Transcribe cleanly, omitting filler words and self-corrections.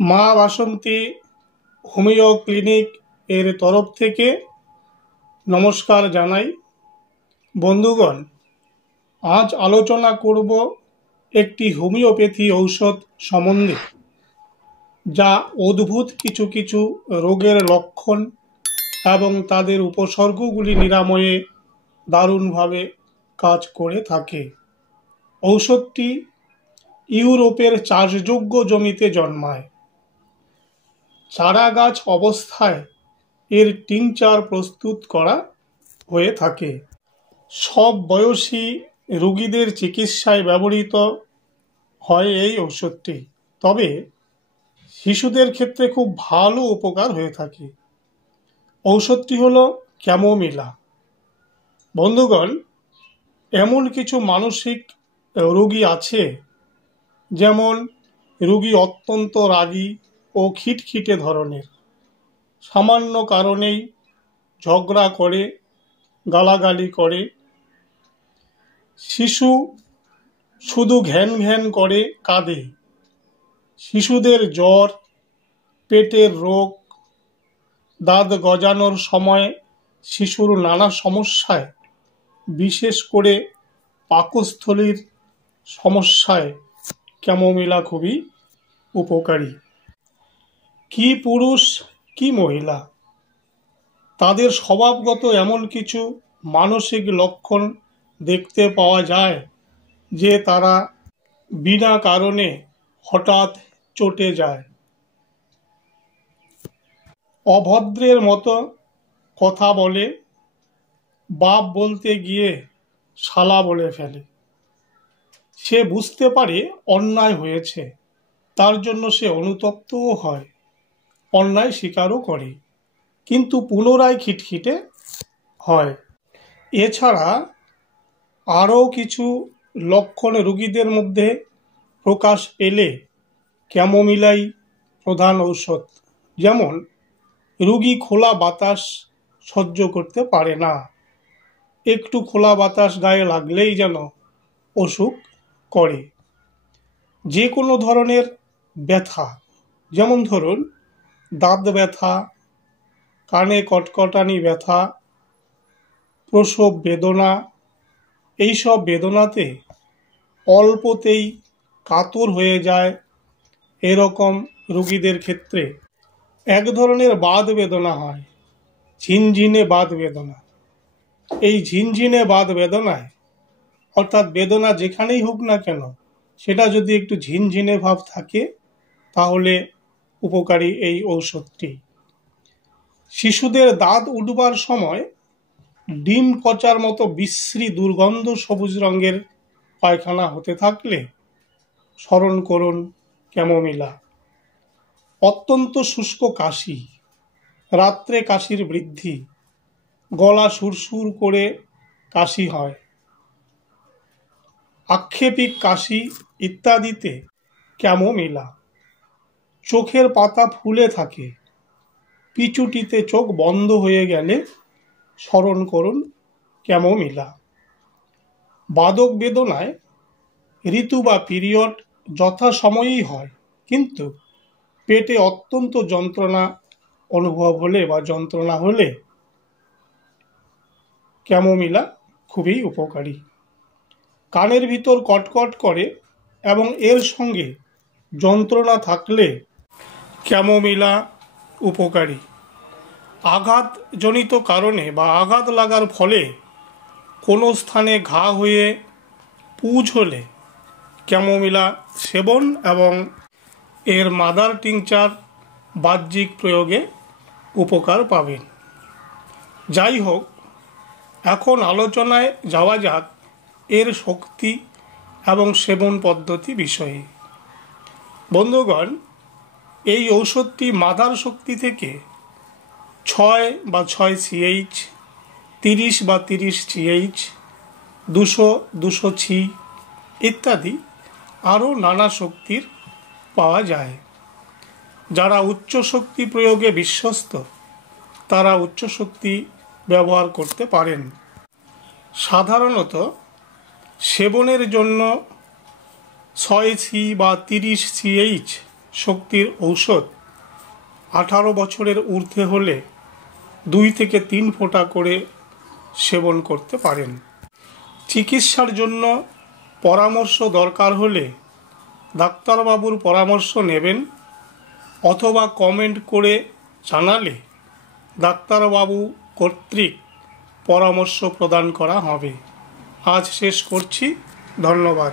মা বাসন্তী homeo clinic এর তরফ থেকে নমস্কার জানাই। বন্ধুগণ, আজ আলোচনা করব একটি হোমিওপ্যাথি ঔষধ সম্বন্ধে, যা অদ্ভুত কিছু কিছু রোগের লক্ষণ এবং তাদের উপসর্গগুলি নিরাময়ে দারুণভাবে কাজ করে থাকে। ঔষধটি ইউরোপের চাষযোগ্য জমিতে জন্মায়। চারা গাছ অবস্থায় এর টিংচার প্রস্তুত করা হয়ে থাকে। সব বয়সী রোগীদের চিকিৎসায় ব্যবহৃত হয় এই ঔষধটি, তবে শিশুদের ক্ষেত্রে খুব ভালো উপকার হয়ে থাকে। ঔষধটি হলো ক্যামোমিলা। বন্ধুগণ, এমন কিছু মানসিক রোগী আছে, যেমন রোগী অত্যন্ত রাগী ও খিটখিটে ধরনের, সামান্য কারণেই ঝগড়া করে, গালাগালি করে। শিশু শুধু ঘ্যান ঘ্যান করে কাঁদে। শিশুদের জ্বর, পেটের রোগ, দাঁত গজানোর সময় শিশুর নানা সমস্যায়, বিশেষ করে পাকস্থলীর সমস্যায় ক্যামোমিলা খুবই উপকারী। কি পুরুষ কি মহিলা, তাদের স্বভাবগত এমন কিছু মানসিক লক্ষণ দেখতে পাওয়া যায় যে তারা বিনা কারণে হঠাৎ চটে যায়, অভদ্রের মতো কথা বলে, বাপ বলতে গিয়ে শালা বলে ফেলে। সে বুঝতে পারে অন্যায় হয়েছে, তার জন্য সে অনুতপ্তও হয়, অন্যায় স্বীকারও করে, কিন্তু পুনরায় খিটখিটে হয়। এছাড়া আরও কিছু লক্ষণ রোগীদের মধ্যে প্রকাশ পেলে ক্যামোমিলাই প্রধান ঔষধ। যেমন, রোগী খোলা বাতাস সহ্য করতে পারে না, একটু খোলা বাতাস গায়ে লাগলেই যেন অসুখ করে। যে কোনো ধরনের ব্যথা, যেমন ধরুন দাঁত ব্যথা, কানে কটকটানি ব্যথা, প্রসব বেদনা, এইসব বেদনাতে অল্পতেই কাতর হয়ে যায় এরকম রোগীদের ক্ষেত্রে এক ধরনের বাত বেদনা হয়, ঝিনঝিনে বাত বেদনা। এই ঝিনঝিনে বাত বেদনায়, অর্থাৎ বেদনা যেখানেই হোক না কেন, সেটা যদি একটু ঝিনঝিনে ভাব থাকে, তাহলে উপকারী এই ঔষধটি। শিশুদের দাঁত উঠবার সময় ডিম পচার মতো বিশ্রী দুর্গন্ধ সবুজ রঙের পায়খানা হতে থাকলে স্মরণ করুন ক্যামোমিলা। অত্যন্ত শুষ্ক কাশি, রাত্রে কাশির বৃদ্ধি, গলা সুরসুর করে কাশি হয়, আক্ষেপিক কাশি ইত্যাদিতে ক্যামোমিলা। চোখের পাতা ফুলে থাকে, পিচুটিতে চোখ বন্ধ হয়ে গেলে স্মরণ করুন ক্যামোমিলা। বাদক বেদনায় ঋতু বা পিরিয়ড যথাসময়েই হয়, কিন্তু পেটে অত্যন্ত যন্ত্রণা অনুভব হলে বা যন্ত্রণা হলে ক্যামোমিলা খুবই উপকারী। কানের ভিতর কটকট করে এবং এর সঙ্গে যন্ত্রণা থাকলে ক্যামোমিলা উপকারী। আঘাতজনিত কারণে বা আঘাত লাগার ফলে কোনো স্থানে ঘা হয়ে পুঁজ হলে ক্যামোমিলা সেবন এবং এর মাদার টিংচার বাহ্যিক প্রয়োগে উপকার পাবেন। যাই হোক, এখন আলোচনায় যাওয়া যাক এর শক্তি এবং সেবন পদ্ধতি বিষয়ে। বন্ধুগণ, এই ঔষধটি মাদার শক্তি থেকে 6 বা 6 CH, 30 বা 30 CH, 200 ছি ইত্যাদি আরও নানা শক্তির পাওয়া যায়। যারা উচ্চ শক্তি প্রয়োগে বিশ্বস্ত, তারা উচ্চ শক্তি ব্যবহার করতে পারেন। সাধারণত সেবনের জন্য 6 সি বা 30 CH শক্তির ঔষধ 18 বছরের ঊর্ধ্বে হলে 2 থেকে 3 ফোঁটা করে সেবন করতে পারেন। চিকিৎসার জন্য পরামর্শ দরকার হলে ডাক্তারবাবুর পরামর্শ নেবেন অথবা কমেন্ট করে জানালে ডাক্তারবাবু কর্তৃক পরামর্শ প্রদান করা হবে। আজ শেষ করছি, ধন্যবাদ।